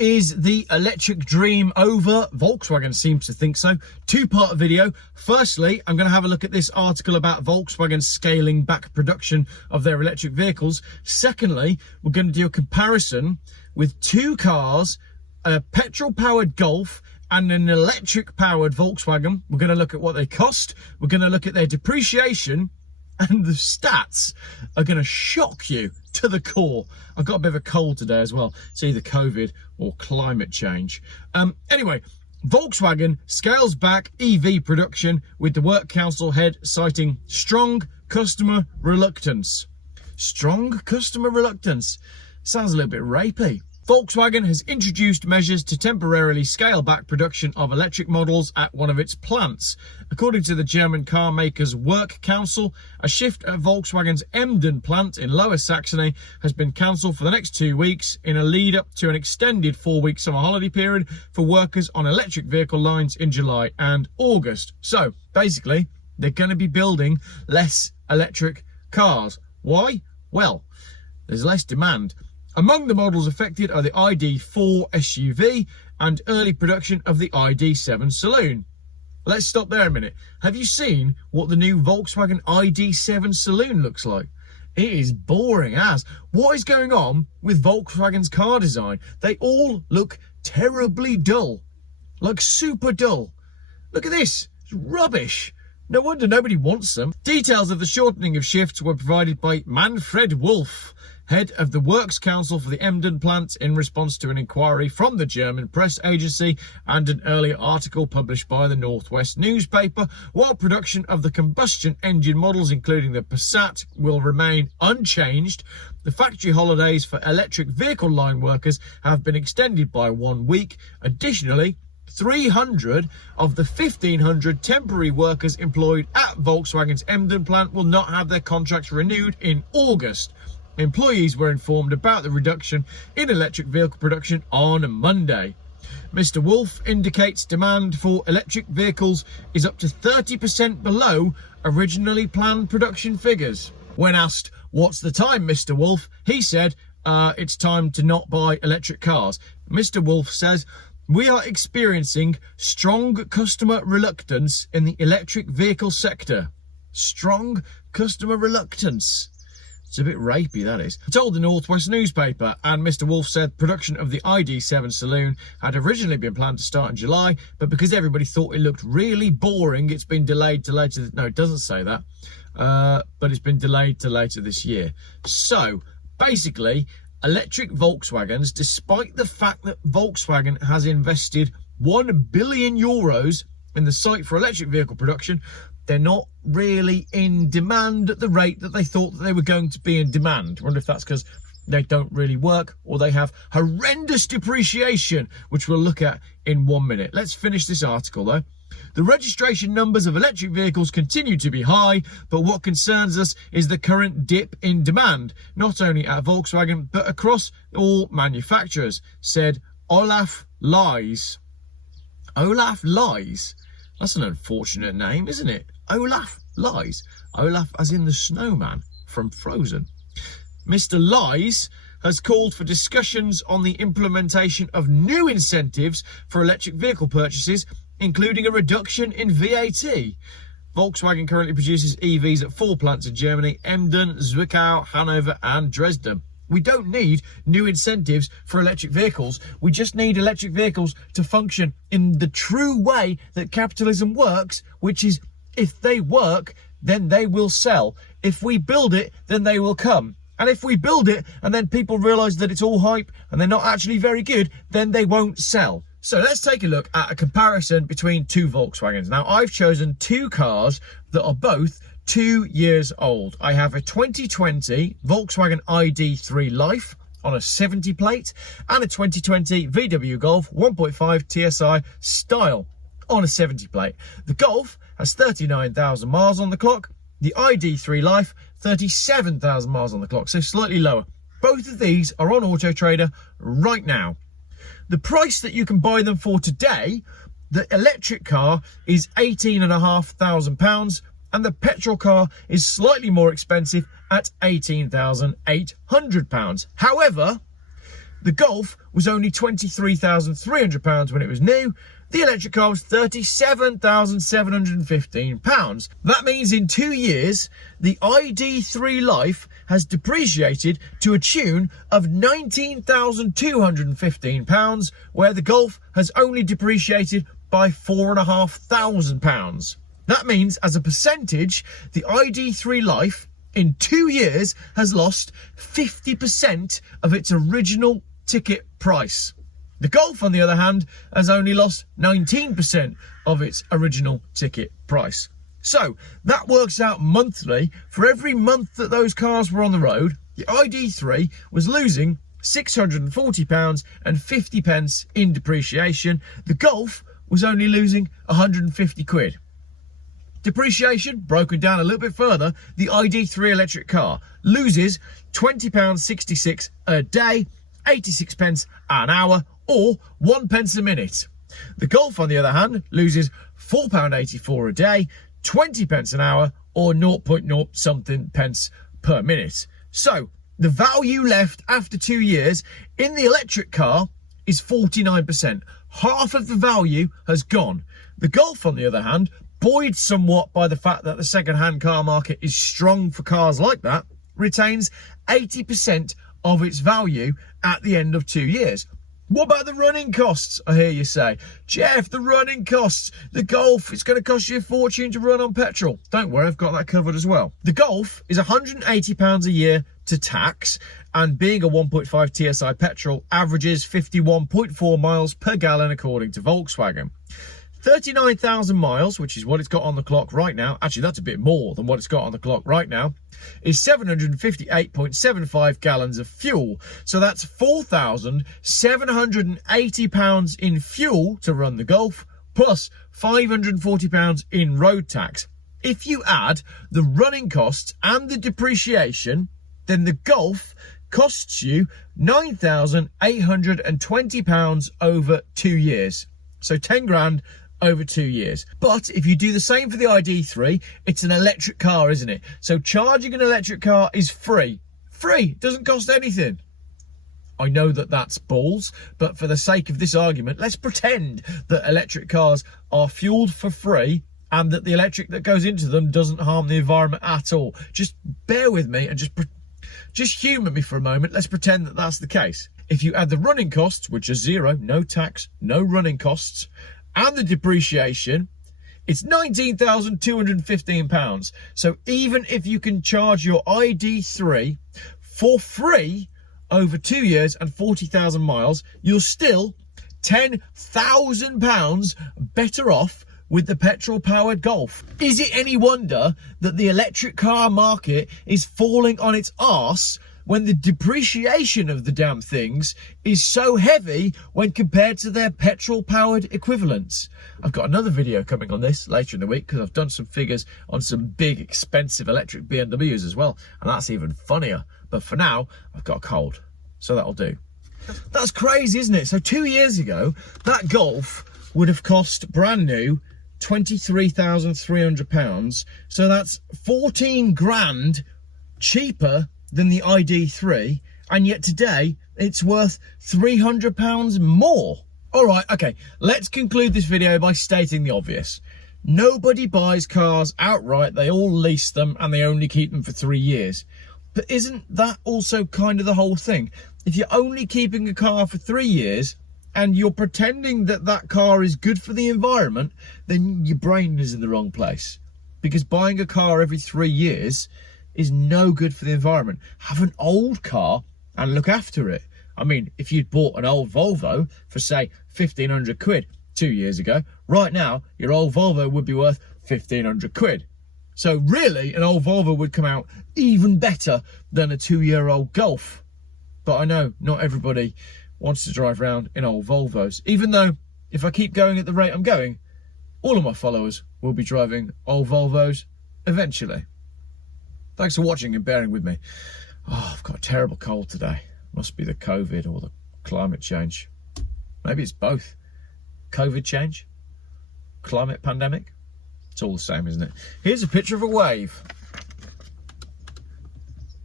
Is the electric dream over? Volkswagen seems to think so. Two-part video. Firstly, I'm going to have a look at this article about Volkswagen scaling back production of their electric vehicles. Secondly, we're going to do a comparison with two cars, a petrol-powered Golf and an electric-powered Volkswagen. We're going to look at what they cost. We're going to look at their depreciation. And the stats are going to shock you to the core. I've got a bit of a cold today as well. It's either COVID or climate change. Anyway, Volkswagen scales back EV production with the Work Council head citing strong customer reluctance. Strong customer reluctance. Sounds a little bit rapey. Volkswagen has introduced measures to temporarily scale back production of electric models at one of its plants. According to the German car maker's Work Council, a shift at Volkswagen's Emden plant in Lower Saxony has been cancelled for the next 2 weeks in a lead up to an extended 4-week summer holiday period for workers on electric vehicle lines in July and August. So basically, they're going to be building less electric cars. Why? Well, there's less demand. Among the models affected are the ID4 SUV and early production of the ID7 Saloon. Let's stop there a minute. Have you seen what the new Volkswagen ID7 Saloon looks like? It is boring as. What is going on with Volkswagen's car design? They all look terribly dull. Like super dull. Look at this. It's rubbish. No wonder nobody wants them. Details of the shortening of shifts were provided by Manfred Wolf, head of the Works Council for the Emden plant, in response to an inquiry from the German press agency and an earlier article published by the Northwest newspaper. While production of the combustion engine models, including the Passat, will remain unchanged, the factory holidays for electric vehicle line workers have been extended by 1 week. Additionally, 300 of the 1,500 temporary workers employed at Volkswagen's Emden plant will not have their contracts renewed in August. Employees were informed about the reduction in electric vehicle production on Monday. Mr. Wolf indicates demand for electric vehicles is up to 30% below originally planned production figures. When asked, "What's the time, Mr. Wolf?" he said, it's time to not buy electric cars. Mr. Wolf says, "We are experiencing strong customer reluctance in the electric vehicle sector." Strong customer reluctance. It's a bit rapey, that is. He told the Northwest newspaper, and Mr. Wolf said production of the ID7 Saloon had originally been planned to start in July, but because everybody thought it looked really boring, it's been delayed to later. No, it doesn't say that, but it's been delayed to later this year. So basically, electric Volkswagens, despite the fact that Volkswagen has invested €1 billion in the site for electric vehicle production, they're not really in demand at the rate that they thought that they were going to be in demand. I wonder if that's because they don't really work or they have horrendous depreciation, which we'll look at in 1 minute. Let's finish this article though. The registration numbers of electric vehicles continue to be high, but what concerns us is the current dip in demand, not only at Volkswagen, but across all manufacturers, said Olaf Lies. Olaf Lies? That's an unfortunate name, isn't it? Olaf Lies. Olaf as in the snowman from Frozen. Mr. Lies has called for discussions on the implementation of new incentives for electric vehicle purchases, including a reduction in VAT. Volkswagen currently produces EVs at 4 plants in Germany: Emden, Zwickau, Hanover and Dresden. We don't need new incentives for electric vehicles. We just need electric vehicles to function in the true way that capitalism works, which is if they work, then they will sell. If we build it, then they will come. And if we build it and then people realise that it's all hype and they're not actually very good, then they won't sell. So let's take a look at a comparison between two Volkswagens. Now, I've chosen two cars that are both 2 years old. I have a 2020 Volkswagen ID3 Life on a 70 plate and a 2020 VW Golf 1.5 TSI Style on a 70 plate. The Golf has 39,000 miles on the clock. The ID3 Life, 37,000 miles on the clock, so slightly lower. Both of these are on Auto Trader right now. The price that you can buy them for today, the electric car is £18,500 and the petrol car is slightly more expensive at £18,800. However, The Golf was only £23,300 when it was new. The electric car was £37,715. That means in 2 years, the ID3 Life has depreciated to a tune of £19,215, where the Golf has only depreciated by £4,500. That means, as a percentage, the ID3 Life in 2 years has lost 50% of its original ticket price. The Golf, on the other hand, has only lost 19% of its original ticket price. So that works out monthly. For every month that those cars were on the road, the ID3 was losing £640.50 in depreciation. The Golf was only losing 150 quid. Depreciation, broken down a little bit further, the ID3 electric car loses £20.66 a day, 86 pence an hour, or 1 pence a minute. The Golf, on the other hand, loses £4.84 a day, 20 pence an hour, or 0.0 something pence per minute. So the value left after 2 years in the electric car is 49%. Half of the value has gone. The Golf, on the other hand, buoyed somewhat by the fact that the second-hand car market is strong for cars like that, retains 80% of its value at the end of 2 years. What about the running costs, I hear you say? Geoff, the running costs. The Golf, it's going to cost you a fortune to run on petrol. Don't worry, I've got that covered as well. The Golf is £180 a year to tax, and being a 1.5 TSI Petrol, averages 51.4 miles per gallon according to Volkswagen. 39,000 miles, which is what it's got on the clock right now, actually that's a bit more than what it's got on the clock right now, is 758.75 gallons of fuel. So that's £4,780 in fuel to run the Golf, plus £540 in road tax. If you add the running costs and the depreciation, then the Golf costs you £9,820 over 2 years. So 10 grand over 2 years. But if you do the same for the ID3, it's an electric car, isn't it? So charging an electric car is free. Free, doesn't cost anything. I know that that's balls, but for the sake of this argument, let's pretend that electric cars are fueled for free and that the electric that goes into them doesn't harm the environment at all. Just bear with me and just humour me for a moment. Let's pretend that that's the case. If you add the running costs, which are zero, no tax, no running costs, and the depreciation, it's £19,215. So even if you can charge your ID3 for free over 2 years and 40,000 miles, you're still £10,000 better off with the petrol-powered Golf. Is it any wonder that the electric car market is falling on its arse when the depreciation of the damn things is so heavy when compared to their petrol-powered equivalents? I've got another video coming on this later in the week because I've done some figures on some big, expensive electric BMWs as well, and that's even funnier. But for now, I've got a cold, so that'll do. That's crazy, isn't it? So 2 years ago, that Golf would have cost brand new £23,300. So that's 14 grand cheaper than the ID3, and yet today it's worth £300 more. All right, okay, let's conclude this video by stating the obvious. Nobody buys cars outright, they all lease them and they only keep them for 3 years. But isn't that also kind of the whole thing? If you're only keeping a car for 3 years and you're pretending that that car is good for the environment, then your brain is in the wrong place. Because buying a car every 3 years is no good for the environment. Have an old car and look after it. I mean, if you'd bought an old Volvo for, say, 1,500 quid 2 years ago, right now, your old Volvo would be worth 1,500 quid. So really, an old Volvo would come out even better than a 2-year-old Golf. But I know not everybody wants to drive around in old Volvos, even though if I keep going at the rate I'm going, all of my followers will be driving old Volvos eventually. Thanks for watching and bearing with me. Oh, I've got a terrible cold today. Must be the COVID or the climate change. Maybe it's both. COVID change, climate pandemic. It's all the same, isn't it? Here's a picture of a wave.